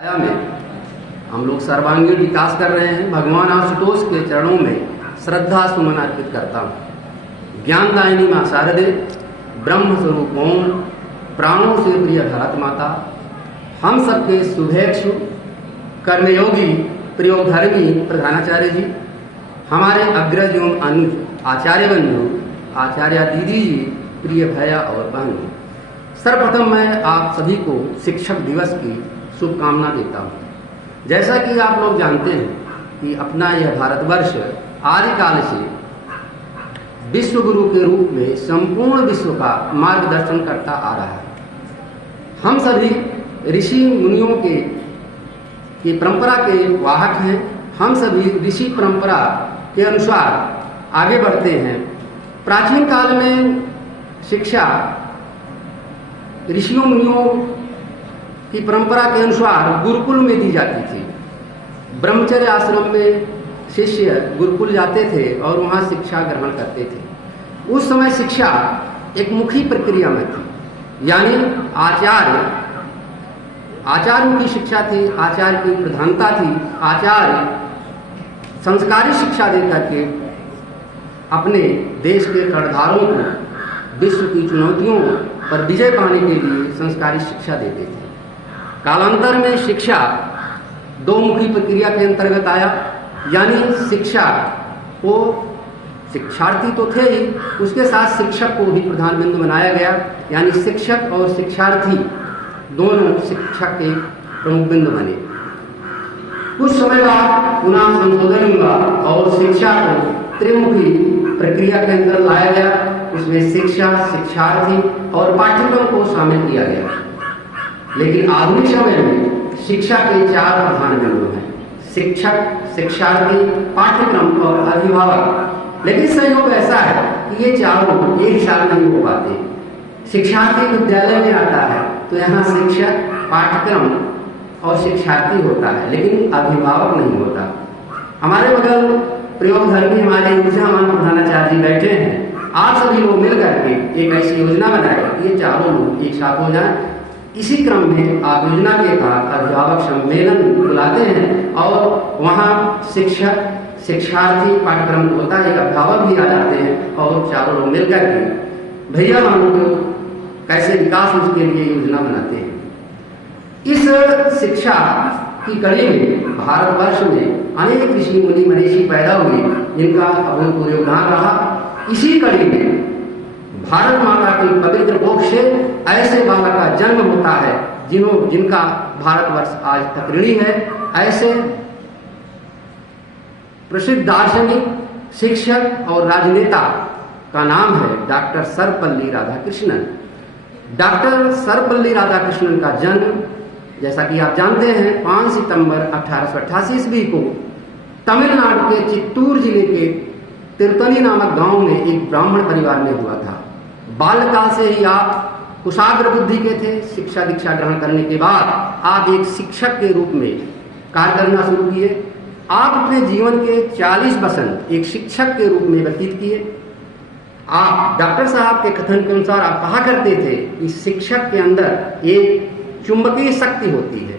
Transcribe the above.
में हम लोग सर्वांगीण विकास कर रहे हैं। भगवान आशुतोष के चरणों में श्रद्धा सुमन अर्पित करता हूँ। ज्ञानदायिनी माँ शारदे, ब्रह्म स्वरूप ओम, प्राणों से प्रिय भारत माता, हम सबके शुभेक्षु कर्मयोगी प्रियोधर्मी प्रधानाचार्य जी, हमारे अग्रज एवं अनुज आचार्य बंधु, आचार्य दीदी जी, प्रिय भैया और बहन, सर्वप्रथम मैं आप सभी को शिक्षक दिवस की शुभकामना देता हूँ। जैसा कि आप लोग जानते हैं कि अपना यह भारतवर्ष आदिकाल से विश्व गुरु के रूप में संपूर्ण विश्व का मार्गदर्शन करता आ रहा है। हम सभी ऋषि मुनियों के परंपरा के वाहक हैं। हम सभी ऋषि परंपरा के अनुसार आगे बढ़ते हैं। प्राचीन काल में शिक्षा ऋषियों मुनियों की परंपरा के अनुसार गुरुकुल में दी जाती थी। ब्रह्मचर्य आश्रम में शिष्य गुरुकुल जाते थे और वहाँ शिक्षा ग्रहण करते थे। उस समय शिक्षा एक मुखी प्रक्रिया में थी, यानी आचार्यों की शिक्षा थी, आचार्य की प्रधानता थी। आचार्य संस्कारी शिक्षा दे करके अपने देश के कर्णधारों को विश्व की चुनौतियों पर विजय पाने के लिए संस्कारी शिक्षा देते थे। कालांतर में शिक्षा दो मुखी प्रक्रिया के अंतर्गत आया, यानी शिक्षा को शिक्षार्थी तो थे ही, उसके साथ शिक्षक को भी प्रधान बिंदु बनाया गया, यानी शिक्षक और शिक्षार्थी दोनों शिक्षक के प्रमुख बिंदु बने। कुछ समय बाद पुनः संशोधन हुआ और शिक्षा को त्रिमुखी प्रक्रिया के अंदर लाया गया। उसमें शिक्षा, शिक्षार्थी और पाठ्यक्रम को शामिल किया गया। लेकिन आधुनिक समय में शिक्षा के चार प्रधान बिंदु हैं: शिक्षक, शिक्षार्थी, पाठ्यक्रम और अभिभावक। लेकिन संयोग ऐसा है कि ये चारों एक साथ नहीं हो पाते। शिक्षार्थी विद्यालय में आता है तो यहाँ शिक्षक, पाठ्यक्रम और शिक्षार्थी होता है, लेकिन अभिभावक नहीं होता। हमारे बगल प्रयोगधर्मी हमारे ऊर्जावान प्रधानाचार्य जी बैठे हैं। आप सभी लोग मिल करके एक ऐसी योजना बनाए कि ये चारों लोग एक साथ हो जाए। इसी क्रम में आप योजना के तहत अभिभावक सम्मेलन बुलाते हैं और वहाँ शिक्षक, शिक्षार्थी, पाठ्यक्रम होता है, एक अभिभावक भी आ जाते हैं और चारों लोग मिलकर के भैया मानों को कैसे विकास उसके लिए योजना बनाते हैं। इस शिक्षा की कड़ी में भारतवर्ष में अनेक ऋषि मुनि मनीषी पैदा हुए, जिनका अभूतपूर्व योगदान रहा। इसी कड़ी में भारत माता की पवित्र कोख से ऐसे बालक का जन्म होता है जिनका भारतवर्ष आज तक ऋणी है। ऐसे प्रसिद्ध दार्शनिक, शिक्षक और राजनेता का नाम है डॉक्टर सर्वपल्ली राधाकृष्णन। डॉक्टर सर्वपल्ली राधाकृष्णन का जन्म, जैसा कि आप जानते हैं, 5 सितंबर 1888 ईस्वी को तमिलनाडु के चित्तूर जिले के तिरुतनी नामक गांव में एक ब्राह्मण परिवार में हुआ था। बाल्यकाल से ही आप कुशाग्र बुद्धि के थे। शिक्षा दीक्षा ग्रहण करने के बाद आप एक शिक्षक के रूप में कार्य करना शुरू किए। आप अपने जीवन के 40 वसंत एक शिक्षक के रूप में व्यतीत किए। आप डॉक्टर साहब के कथन के अनुसार आप कहा करते थे कि शिक्षक के अंदर एक चुंबकीय शक्ति होती है।